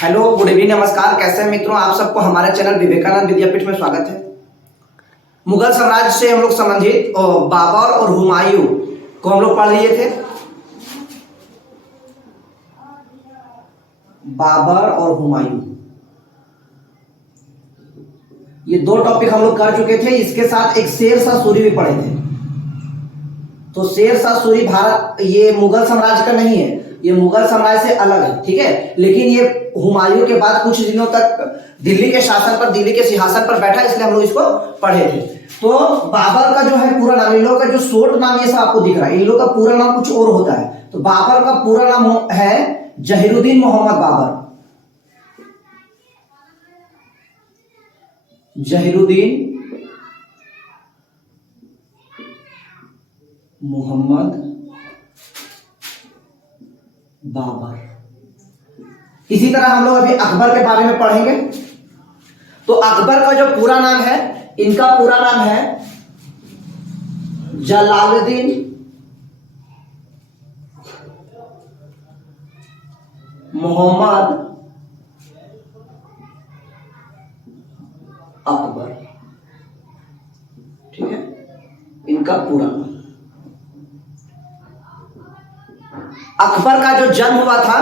Hello, good evening, नमस्कार। कैसे हैं मित्रों? आप सबको हमारे चैनल विवेकानंद विद्यापीठ में स्वागत है। मुगल साम्राज्य से हम लोग संबंधित बाबर और हुमायूं को हम लोग पढ़ लिए थे। बाबर और हुमायूं, ये दो टॉपिक हम लोग कर चुके थे। इसके साथ एक शेर शाह सूरी भी पढ़े थे। तो शेर शाह सूरी भारत, ये मुगल साम्राज्य का नहीं है, ये मुगल साम्राज्य से अलग है, ठीक है। लेकिन ये हुमायूं के बाद कुछ दिनों तक दिल्ली के शासन पर, दिल्ली के सिंहासन पर बैठा, इसलिए हम लोग इसको पढ़े थे। तो बाबर का जो है पूरा नाम, इन लोगों का जो शॉर्ट नाम ये सब आपको दिख रहा है, इन लोगों का पूरा नाम कुछ और होता है। तो बाबर का पूरा नाम है जहीरुद्दीन मोहम्मद बाबर। जहीरुद्दीन मोहम्मद बाबर। इसी तरह हम लोग अभी अकबर के बारे में पढ़ेंगे। तो अकबर का जो पूरा नाम है, इनका पूरा नाम है जलालुद्दीन मोहम्मद अकबर, ठीक है, इनका पूरा नाम। अकबर का जो जन्म हुआ था,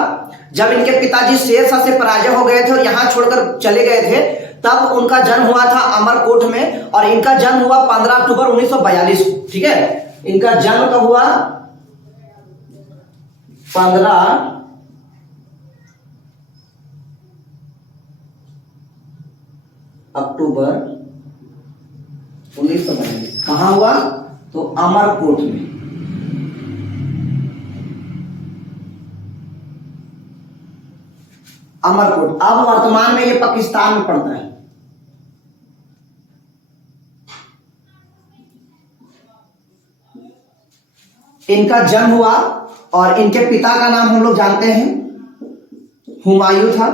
जब इनके पिताजी शेर शाह से पराजय हो गए थे और यहां छोड़कर चले गए थे, तब उनका जन्म हुआ था अमरकोट में। और इनका जन्म हुआ 15 अक्टूबर 1942 को, ठीक है। इनका जन्म कब हुआ? 15 अक्टूबर 1942। कहां हुआ? तो अमरकोट में। अमरकोट अब वर्तमान में ये पाकिस्तान में पड़ता है। इनका जन्म हुआ और इनके पिता का नाम हम लोग जानते हैं, हुमायूं था।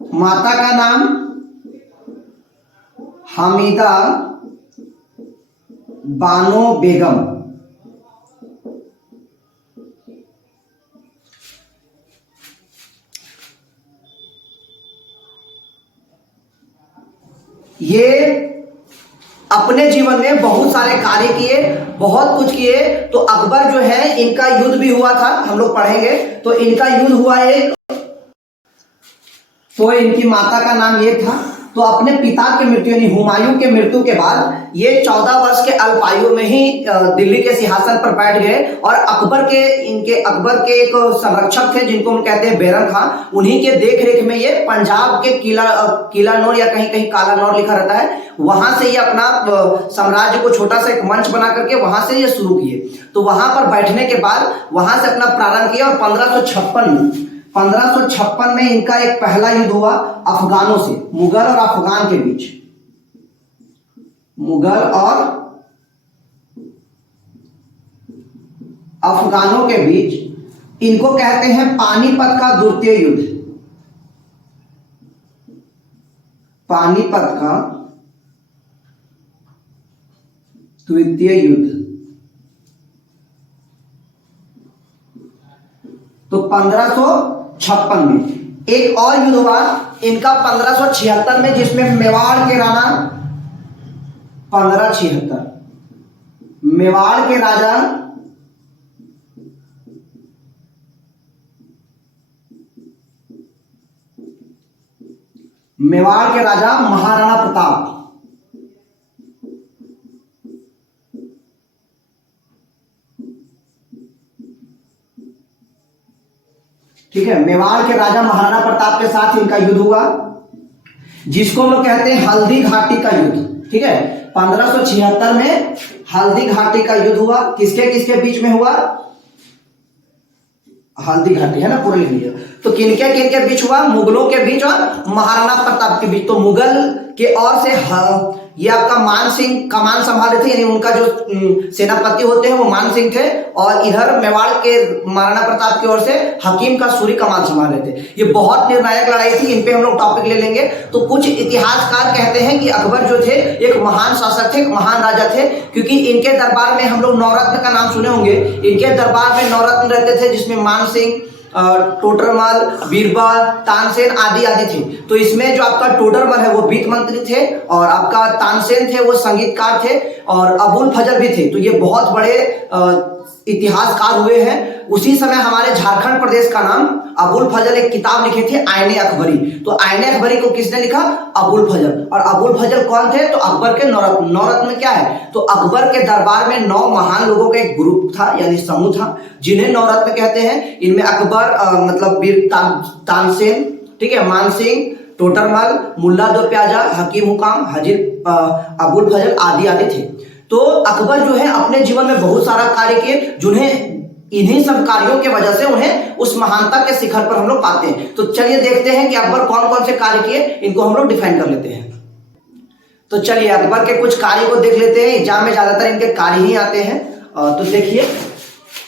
माता का नाम हामिदा बानो बेगम। ये अपने जीवन में बहुत सारे कार्य किए, बहुत कुछ किए। तो अकबर जो है, इनका युद्ध भी हुआ था, हम लोग पढ़ेंगे। तो इनका युद्ध हुआ एक, तो इनकी माता का नाम ये था। तो अपने पिता के मृत्यु यानी हुमायूं के मृत्यु के बाद ये 14 वर्ष के अल्पायु में ही दिल्ली के सिंहासन पर बैठ गए। और अकबर के एक संरक्षक थे, जिनको हम कहते हैं बैरम खां, उन्हीं के देख रेख में ये पंजाब के किला नौर या कहीं कहीं काला नौर लिखा रहता है, वहां से ये अपना साम्राज्य को छोटा सा एक मंच बना करके वहां से ये शुरू किए। तो वहां पर बैठने के बाद वहां से अपना प्रारंभ किया। और 1556 में इनका एक पहला युद्ध हुआ अफगानों से, मुगल और अफगान के बीच। मुगल और अफगानों के बीच। इनको कहते हैं पानीपत का द्वितीय युद्ध। पानीपत का द्वितीय युद्ध। तो 1556 में एक और युद्ध हुआ इनका 1576 में, जिसमें मेवाड़ के राणा 1576 मेवाड़ के राजा महाराणा प्रताप, ठीक है, मेवाड़ के राजा महाराणा प्रताप के साथ इनका युद्ध हुआ, जिसको हम लोग कहते हैं हल्दी घाटी का युद्ध, ठीक है। 1576 में हल्दी घाटी का युद्ध हुआ। किसके किसके बीच में हुआ? हल्दी घाटी है ना, पूरा लिख लिया। तो किनके किनके बीच हुआ? मुगलों के बीच और महाराणा प्रताप के बीच। तो मुगल के ओर से ये आपका मान सिंह कमान संभाले थे, यानी उनका जो सेनापति होते हैं वो मान सिंह थे। और इधर मेवाड़ के महाराणा प्रताप की ओर से हकीम का सूरी कमान संभाले थे। ये बहुत निर्णायक लड़ाई थी, इन पे हम लोग टॉपिक ले लेंगे। तो कुछ इतिहासकार कहते हैं कि अकबर जो थे एक महान शासक थे, महान राजा थे, क्योंकि इनके दरबार में हम लोग नवरत्न का नाम सुने होंगे। इनके दरबार में नवरत्न रहते थे, जिसमें मान सिंह, टोडरमल, बीरबल, तानसेन आदि आदि थे। तो इसमें जो आपका टोडरमल है वो वित्त मंत्री थे, और आपका तानसेन थे वो संगीतकार थे, और अबुल फजल भी थे। तो ये बहुत बड़े इतिहासकार हुए हैं। उसी समय हमारे झारखंड प्रदेश का नाम अबुल फजल एक किताब लिखे थे आईने अकबरी। तो आईने अकबरी को किसने लिखा? अबुल फजल। और अबुल फजल कौन थे? तो अकबर के नौरत्न। नौरत्न क्या है? तो अकबर के दरबार में 9 महान लोगों का एक ग्रुप था, यानी समूह था, जिन्हें नौरत्न कहते हैं। इनमें अकबर मतलब वीर तानसेन, ठीक है, मानसिंह, टोडरमल, मुल्ला दो प्याजा, हकीम हुकाम, हाजिर अबुल फजल आदि आदि थे। तो अकबर जो है अपने जीवन में बहुत सारा कार्य किए, जिन्हें इन्हीं सब कार्यों के वजह से उन्हें उस महानता के शिखर पर हम लोग पाते हैं। तो चलिए देखते हैं कि अकबर कौन कौन से कार्य किए, इनको हम लोग डिफाइन कर लेते हैं। तो चलिए अकबर के कुछ कार्य को देख लेते हैं। एग्जाम में ज्यादातर इनके कार्य ही आते हैं। तो देखिए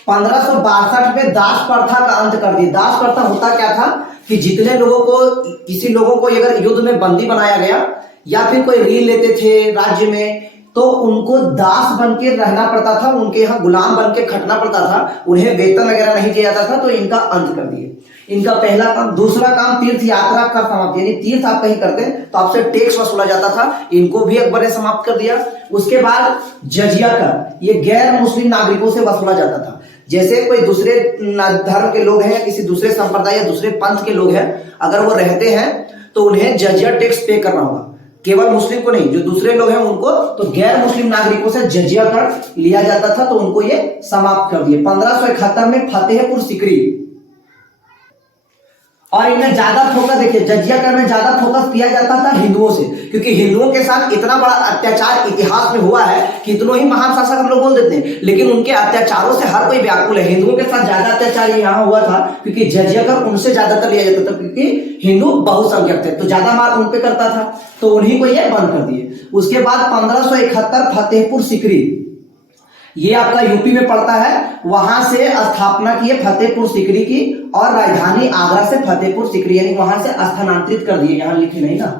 1562 में दास प्रथा का अंत कर दिया। दास प्रथा होता क्या था कि जितने लोगों को, किसी लोगों को अगर युद्ध में बंदी बनाया गया या फिर कोई रील लेते थे राज्य में, तो उनको दास बन के रहना पड़ता था, उनके यहाँ गुलाम बन के खटना पड़ता था, उन्हें वेतन वगैरह नहीं दिया जाता था। तो इनका अंत कर दिए, इनका पहला काम। दूसरा काम तीर्थ यात्रा का समाप्त, यानी तीर्थ आप कहीं करते हैं तो आपसे टैक्स वसूला जाता था, इनको भी अकबर ने समाप्त कर दिया। उसके बाद जजिया कर, ये गैर मुस्लिम नागरिकों से वसूला जाता था। जैसे कोई दूसरे धर्म के लोग हैं या किसी दूसरे संप्रदाय या दूसरे पंथ के लोग हैं, अगर वो रहते हैं तो उन्हें जजिया टैक्स पे करना होगा। केवल मुस्लिम को नहीं, जो दूसरे लोग हैं उनको, तो गैर मुस्लिम नागरिकों से जजिया कर लिया जाता था, तो उनको ये समाप्त कर दिए। 1571 में फतेहपुर सीकरी, और इनमें ज्यादा फोकस, देखिए जजिया कर में ज्यादा फोकस किया जाता था हिंदुओं से, क्योंकि हिंदुओं के साथ इतना बड़ा अत्याचार इतिहास में हुआ है कि इतनों ही महान शासक हम लोग बोल देते हैं, लेकिन उनके अत्याचारों से हर कोई व्याकुल है। हिंदुओं के साथ ज्यादा अत्याचार यहाँ हुआ था क्योंकि जजिया कर उनसे ज्यादातर लिया जाता था, क्योंकि हिंदू बहुसंख्यक थे, तो ज्यादा मार उन पे करता था, तो उन्हीं को ये बंद कर दिए। उसके बाद 1571 फतेहपुर सीकरी, ये आपका यूपी में पड़ता है, वहां से स्थापना की है फतेहपुर सीकरी की, और राजधानी आगरा से फतेहपुर सीकरी, यानी वहां से स्थानांतरित कर दिए, यहां लिखे नहीं ना,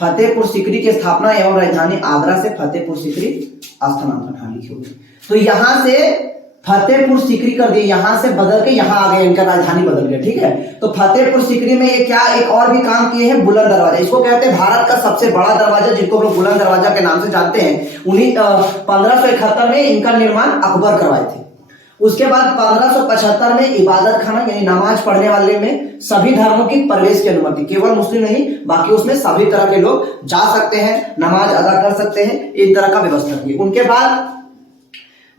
फतेहपुर सीकरी की स्थापना एवं राजधानी आगरा से फतेहपुर सीकरी स्थानांतरण लिखे हुए। तो यहां से फतेहपुर सीकरी कर दिए, यहां से बदल के यहां आ गए, इनका राजधानी बदल गया, ठीक है। तो फतेहपुर सीकरी में ये क्या एक और भी काम किए हैं, बुलंद दरवाजा, इसको कहते हैं भारत का सबसे बड़ा दरवाजा, जिनको हम लोग बुलंद दरवाजा के नाम से जानते हैं। उन्हीं 1571 में इनका निर्माण अकबर करवाए थे। उसके बाद 1575 में इबादत खाना, यानी नमाज पढ़ने वाले में सभी धर्मों की प्रवेश की अनुमति, केवल मुस्लिम नहीं, बाकी उसमें सभी तरह के लोग जा सकते हैं, नमाज अदा कर सकते हैं, इन तरह का व्यवस्था की। उनके बाद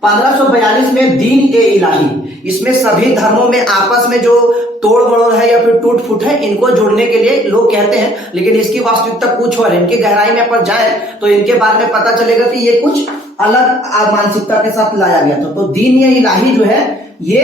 1542 में दीन ए इलाही, इसमें सभी धर्मों में आपस में जो तोड़ मरोड़ है या फिर टूट फूट है, इनको जोड़ने के लिए लोग कहते हैं, लेकिन इसकी वास्तविकता कुछ और है। इनकी गहराई में अपन जाए तो इनके बारे में पता चलेगा कि ये कुछ अलग मानसिकता के साथ लाया गया था। तो दीन ए इलाही जो है, ये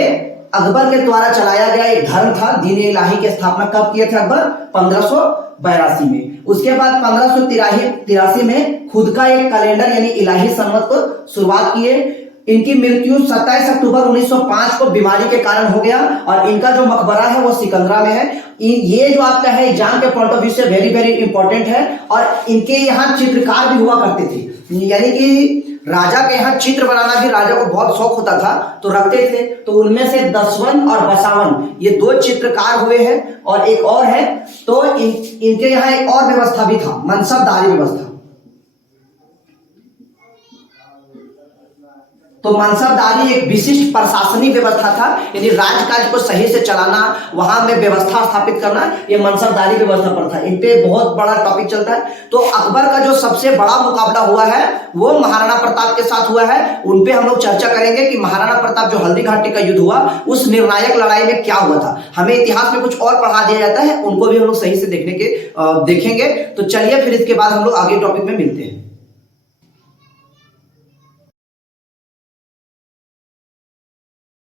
अकबर के द्वारा चलाया गया एक धर्म था। दीन ए इलाही की स्थापना कब किए थे अकबर? 1582 में। उसके बाद 1583 में खुद का एक कैलेंडर यानी इलाही संवत को शुरुआत किए। इनकी मृत्यु 27 अक्टूबर 1905 को बीमारी के कारण हो गया, और इनका जो मकबरा है वो सिकंदरा में है। ये जो आपका है एग्जाम के पॉइंट ऑफ व्यू से वेरी वेरी इंपॉर्टेंट है। और इनके यहाँ चित्रकार भी हुआ करते थे, यानी कि राजा के यहाँ चित्र बनाना भी राजा को बहुत शौक होता था, तो रखते थे। तो उनमें से दसवन और बसावन ये 2 चित्रकार हुए हैं, और एक और है। तो इनके यहाँ एक और व्यवस्था भी था, मनसबदारी व्यवस्था। तो मनसबदारी एक विशिष्ट प्रशासनिक व्यवस्था था, यानी राजकाज को सही से चलाना, वहां में व्यवस्था स्थापित करना, ये मनसबदारी व्यवस्था पर था। इन पे बहुत बड़ा टॉपिक चलता है। तो अकबर का जो सबसे बड़ा मुकाबला हुआ है वो महाराणा प्रताप के साथ हुआ है। उन पे हम लोग चर्चा करेंगे कि महाराणा प्रताप जो हल्दी घाटी का युद्ध हुआ, उस निर्णायक लड़ाई में क्या हुआ था। हमें इतिहास में कुछ और पढ़ा दिया जाता है, उनको भी हम लोग सही से देखेंगे। तो चलिए फिर इसके बाद हम लोग आगे टॉपिक में मिलते हैं।